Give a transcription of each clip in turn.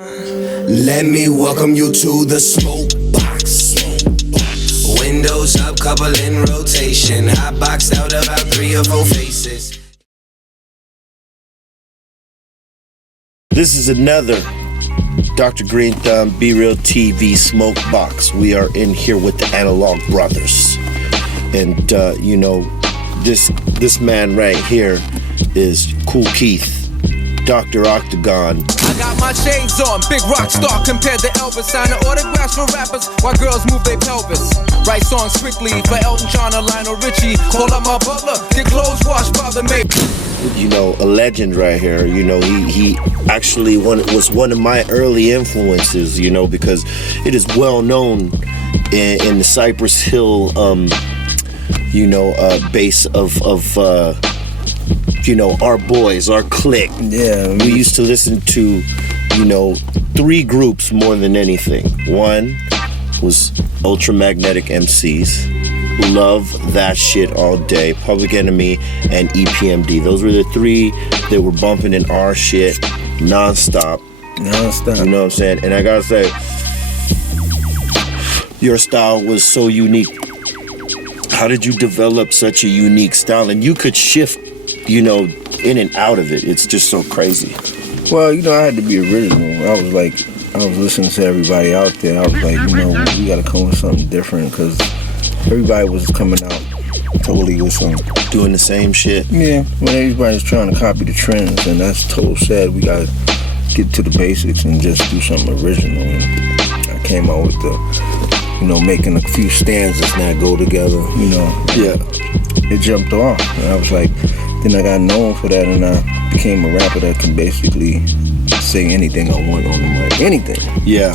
Let me welcome you to the Smokebox. Windows up, couple in rotation. Hot boxed out about 3 or 4 faces. This is another Dr. Green Thumb BREALTV Smokebox. We are in here with the Analog Brothers. And you know, this man right here is Kool Keith, Dr. Octagon. I got my shades on, big rock star compared to Elvis. Signing autographs for rappers while girls move their pelvis. Write songs quickly for Elton John or Lionel Richie. Call up my butler, get clothes washed by the maid. You know, a legend right here. You know, he actually was one of my early influences, you know, because it is well known in the Cypress Hill, you know, base of you know, our boys, our clique. Yeah, we used to listen to, you know, 3 groups more than anything. One was ultramagnetic MCs. Love that shit all day. Public Enemy and EPMD. Those were the 3 that were bumping in our shit nonstop. Nonstop. You know what I'm saying? And I gotta say, your style was so unique. How did you develop such a unique style? And you could shift, you know, in and out of it. It's just so crazy. Well, you know, I had to be original. I was listening to everybody out there. I was like, you know, we gotta come with something different, because everybody was coming out totally with some doing the same shit. Yeah, when everybody's trying to copy the trends, and that's total sad. We gotta get to the basics and just do something original. And I came out with the, you know, making a few stanzas that go together, you know. Yeah. It jumped off, and I was like, then I got known for that, and I became a rapper that can basically say anything I want on the mic, anything. Yeah,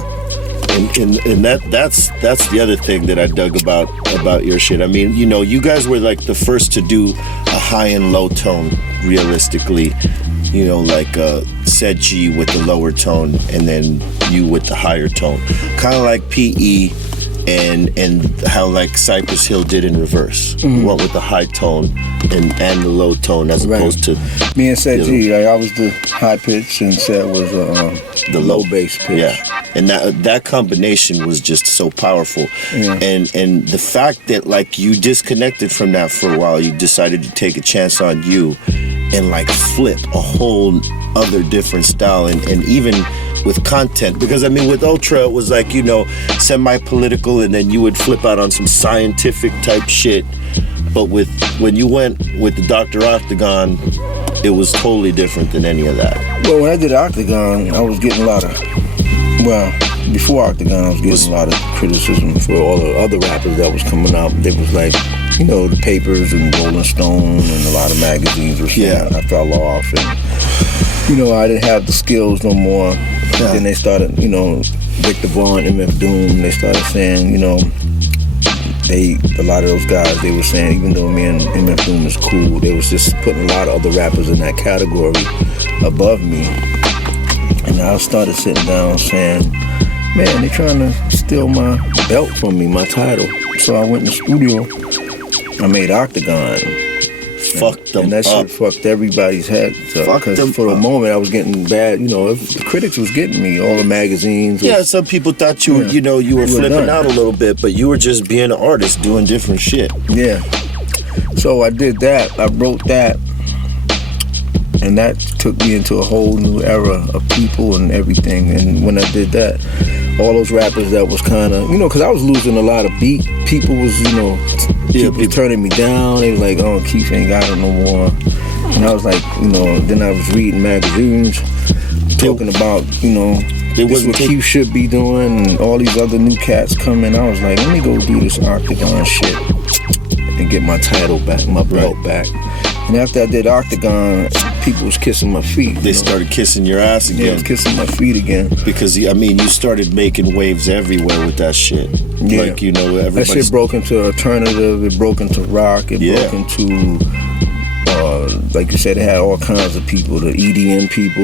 and that's the other thing that I dug about your shit. I mean, you know, you guys were like the first to do a high and low tone, realistically. You know, like Said G with the lower tone, and then you with the higher tone, kind of like PE. And how like Cypress Hill did in reverse. Mm-hmm. Went with the high tone and the low tone as opposed to me and Said G. Like, I was the high pitch and Said was the low bass pitch. Yeah, and that combination was just so powerful. Yeah. And the fact that like you disconnected from that for a while, you decided to take a chance on you and like flip a whole other different style, and even with content, because I mean with Ultra it was like, you know, semi-political, and then you would flip out on some scientific type shit. But when you went with the Dr. Octagon, it was totally different than any of that. Well, when I did Octagon, I was getting a lot of, well, before Octagon I was getting a lot of criticism for all the other rappers that was coming out. They was like, you know, the papers and Rolling Stone and a lot of magazines were saying I fell off, and you know, I didn't have the skills no more. Yeah. Then they started, you know, Victor Vaughn, MF Doom, they started saying, you know, a lot of those guys, they were saying, even though me and MF Doom is cool, they was just putting a lot of other rappers in that category above me. And I started sitting down saying, man, they trying to steal my belt from me, my title. So I went in the studio, I made Octagon. Fucked them and that up. shit fucked everybody's head. Because for a moment I was getting bad, you know, the critics was getting me, all the magazines. Yeah, some people thought you, you know, you were flipping out a little bit, but you were just being an artist doing different shit. Yeah. So I did that, I wrote that, and that took me into a whole new era of people and everything. And when I did that, all those rappers that was kind of, you know, because I was losing a lot of beat. People was, you know, people turning me down. They was like, oh, Keith ain't got it no more. And I was like, you know, then I was reading magazines talking about, you know, this what Keith should be doing, and all these other new cats coming. I was like, let me go do this Octagon shit and get my title back, my belt back. And after I did Octagon, people was kissing my feet. They started kissing your ass again. Yeah, kissing my feet again. Because, I mean, you started making waves everywhere with that shit. Yeah. Like, you know, everybody. That shit broke into alternative, it broke into rock, it broke into, like you said, it had all kinds of people, the EDM people,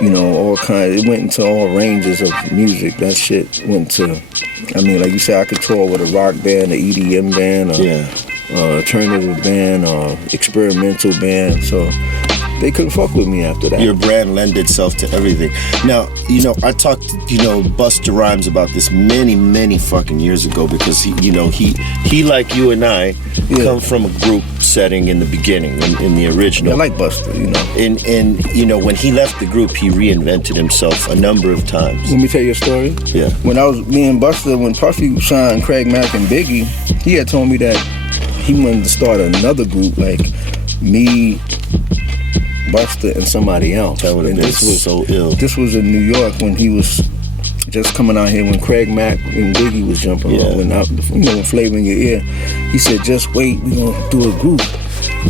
you know, all kinds. It went into all ranges of music. That shit went to, I mean, like you said, I could tour with a rock band, an EDM band, alternative band, experimental band. So they couldn't fuck with me after that. Your brand lend itself to everything. Now, I talked to, Busta Rhymes about this many fucking years ago, because he like you and I come from a group setting in the beginning, in the original. I like Busta, And when he left the group, he reinvented himself a number of times. Let me tell you a story. Yeah. When me and Busta, when Puffy, Shaun, Craig Mack, and Biggie, he had told me that he wanted to start another group, like me, Busta, and somebody else. That would have been so ill. This was in New York when he was just coming out here, when Craig Mack and Biggie was jumping on, when Flavor in Your Ear. He said, just wait, we're going to do a group.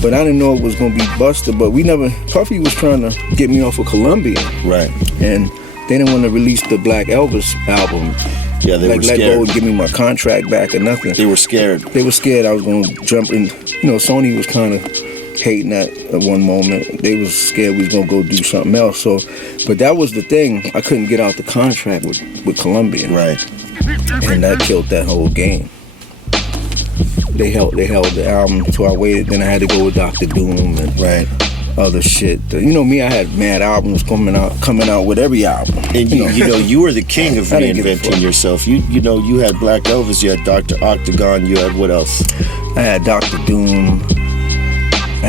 But I didn't know it was going to be Busta, but Puffy was trying to get me off of Columbia. Right. And they didn't want to release the Black Elvis album. Yeah, they were scared. Let go and give me my contract back or nothing. They were scared. They were scared I was going to jump in. Sony was kind of hating that at one moment. They was scared we was going to go do something else. So, but that was the thing. I couldn't get out the contract with Columbia. Right. And that killed that whole game. They held the album until I waited. Then I had to go with Dr. Doom and other shit. Me, I had mad albums coming out with every album. And you were the king of reinventing yourself. You had Black Elvis, you had Dr. Octagon, you had what else? I had Dr. Doom. I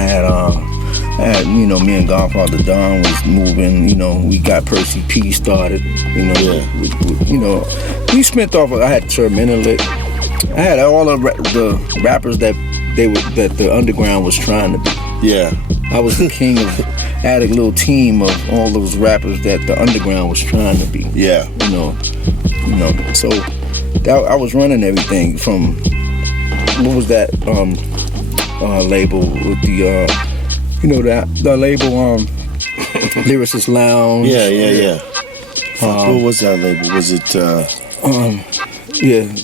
had me and Godfather Don was moving. We got Percy P started. We spent off. I had Sir Menelik. I had all the rappers that the underground was trying to be. Yeah. I was the king of. I had a little team of all those rappers that the underground was trying to be. Yeah. So I was running everything from, what was that label with the the label Lyricist Lounge. Yeah. What was that label? Was it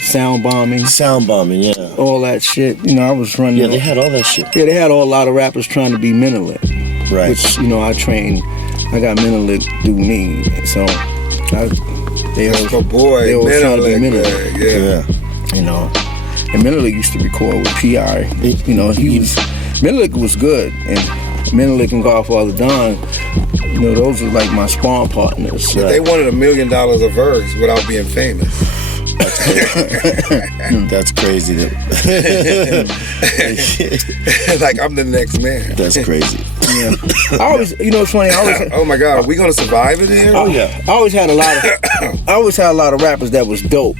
Sound Bombing. Sound Bombing, yeah. All that shit. I was running. Yeah, they had all that shit. Yeah, they had a lot of rappers trying to be Menelik. Right. Which, I trained. I got Menelik through me. So they all trying to be Menelik. Yeah. And Menelik used to record with P.I. Menelik was good. And Menelik and Godfather Don, those were like my spawn partners. But they wanted $1 million a verse without being famous. That's crazy. Like, I'm the next man. That's crazy. Yeah. I always, it's funny. Oh my God, are we gonna survive in here? Oh yeah. I always had a lot of rappers that was dope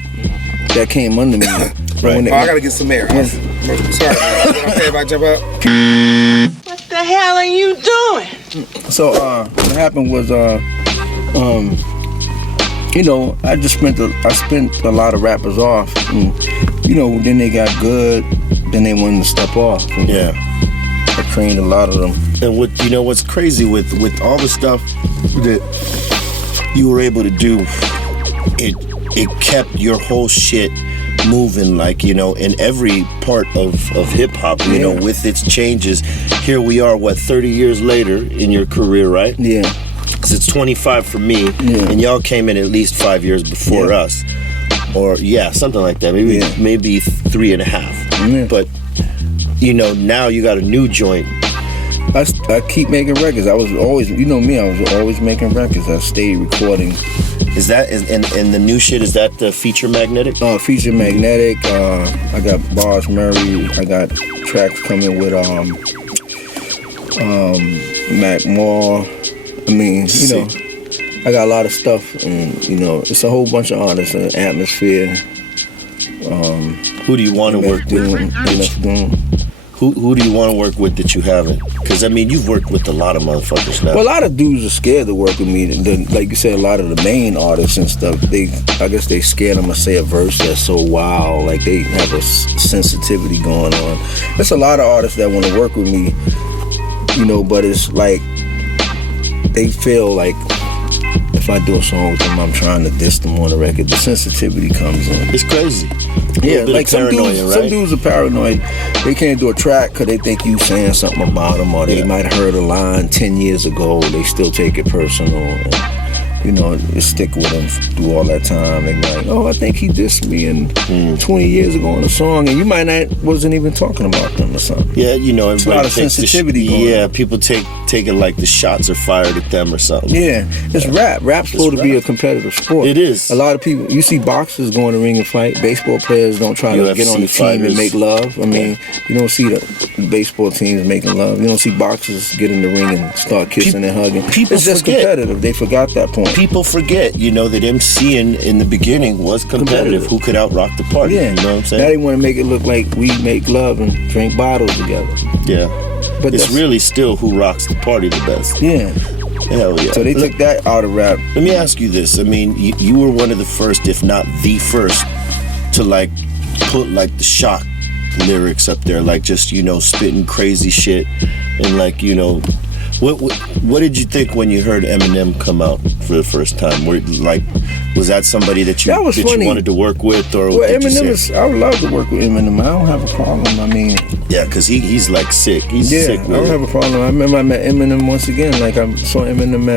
that came under me. Right. I gotta get some air. Sorry, man. Is it okay if I jump out? What the hell are you doing? So what happened was I spent a lot of rappers off, and then they got good, then they wanted to step off. Yeah. I trained a lot of them. And what's crazy with all the stuff that you were able to do, it kept your whole shit moving, like, in every part of hip hop, with its changes. Here we are, 30 years later in your career, right? Yeah. Because it's 25 for me, and y'all came in at least 5 years before us. Or, something like that. Maybe 3.5. Yeah. But, now you got a new joint. I keep making records. I was always, me, I was always making records. I stayed recording. Is that, and the new shit, is that the Feature Magnetic? Feature Magnetic. I got Bars Murray. I got tracks coming with Mac Moore. I mean, I got a lot of stuff, and it's a whole bunch of artists. Atmosphere. Who do you want to work with? Who do you want to work with that you haven't? Because you've worked with a lot of motherfuckers now. Well, a lot of dudes are scared to work with me. Like you said, a lot of the main artists and stuff. I guess they scared them to say a verse that's so wild. Like they have a sensitivity going on. There's a lot of artists that want to work with me, but it's like they feel like if I do a song with them, I'm trying to diss them on the record. The sensitivity comes in. It's crazy. Yeah, like some dudes are paranoid. They can't do a track because they think you saying something about them, or they might have heard a line 10 years ago. They still take it personal. you know, it stick with them through all that time. They be like, oh, I think he dissed me and 20 years ago on a song, and you might not wasn't even talking about them or something. Yeah, you know, It's a lot of sensitivity going yeah, on. people take it like the shots are fired at them or something. Yeah, it's rap. Rap's supposed to be a competitive sport. It is. A lot of people, you see boxers go in the ring and fight. Baseball players don't try to UFC get on the team fighters. and make love. I mean, you don't see the baseball teams making love. You don't see boxers get in the ring and start kissing and hugging. people It's just forget. competitive. They forgot that point. People forget, you know, that MCing in the beginning was competitive. Who could out-rock the party? Yeah, You know what I'm now saying? they want to make it look like we make love and drink bottles together. Yeah. But It's that's- really still who rocks the party the best. Yeah. Hell yeah. So they took that out of rap. Let me ask you this. I mean, you were one of the first, if not the first, to like put like the shock lyrics up there, like just, you know, spitting crazy shit and like, you know, what did you think when you heard Eminem come out for the first time? Was that somebody that you That was funny. you wanted to work with, or Well, did you Eminem say- is, I would love to work with Eminem. I don't have a problem. I mean, Yeah, because he's like sick. He's yeah, sick I with don't it. have a problem. I remember I met Eminem once again. Like I saw Eminem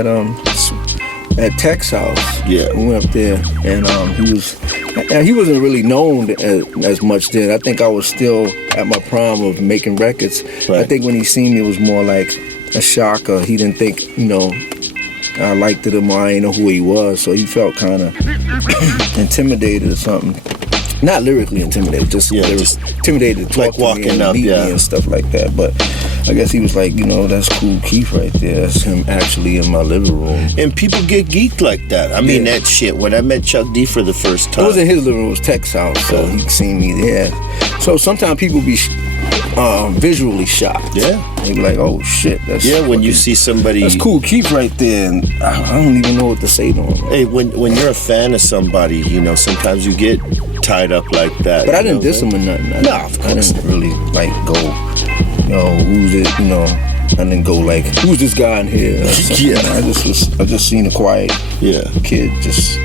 at Tech's house. Yeah. We went up there, and he wasn't really known as much then. I think I was still at my prime of making records. Right. I think when he seen me, it was more like a shock. Or he didn't think, you know, I liked him or I didn't know who he was, so he felt kind of intimidated or something. Not lyrically intimidated, just, just intimidated to talk like to me walking and up, meet yeah. me and stuff like that. But I guess he was like, you know, that's Kool Keith right there. That's him actually in my living room. And people get geeked like that. I mean, Yeah. that shit. When I met Chuck D for the first It time, wasn't his living room, it was Tech's house, so he seen me there. So sometimes people be visually shocked. Yeah. They be like, oh shit, that's when you fucking- see somebody. that's Kool Keith right there, and I don't even know what to say to him. Hey, when you're a fan of somebody, you know, sometimes you get tied up like that. But I you didn't know, diss him or nothing. No, of I course didn't really like go, you know, who's it, you know. I didn't go like, who's this guy in here? or something. Yeah. I just seen a quiet Yeah. kid just,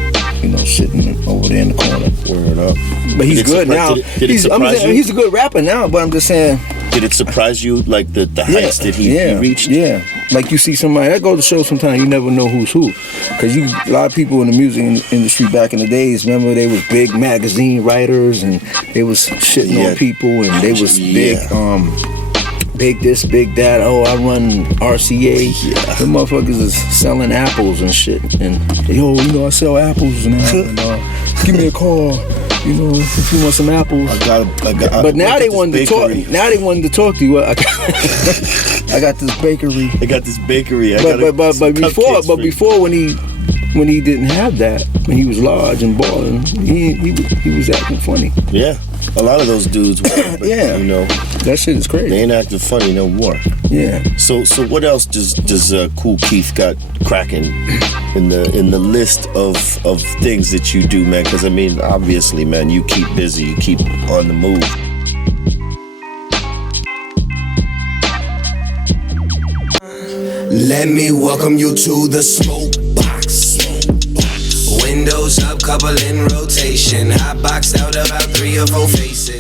you know, sitting over there in the corner. Word up. But he's Did it good surpri- now. did it I'm surprise saying, you? he's a good rapper now, but I'm just saying. Did it surprise you, like the heights that he reached? Yeah, like you see somebody that goes to show sometimes you never know who's who, because a lot of people in the music industry back in the days, remember they was big magazine writers and they was shitting on people and they was big big this, big that. Oh, I run RCA. Yeah. The motherfuckers is selling apples and shit. And yo, you know, I sell apples now. And, give me a call. You know, if you want some apples. But now they wanted to talk. Now they wanted to talk to you. I got this bakery. I got this bakery. But before when he didn't have that, when he was large and balling, he was acting funny. Yeah, a lot of those dudes were. But, Yeah. you know, That shit is crazy. they ain't acting funny no more. Yeah. So what else does Kool Keith got cracking in the list of things that you do, man? Because I mean, obviously, man, you keep busy, you keep on the move. Let me welcome you to the Smokebox. Windows up, couple in rotation. Hot boxed out about 3 or 4 faces.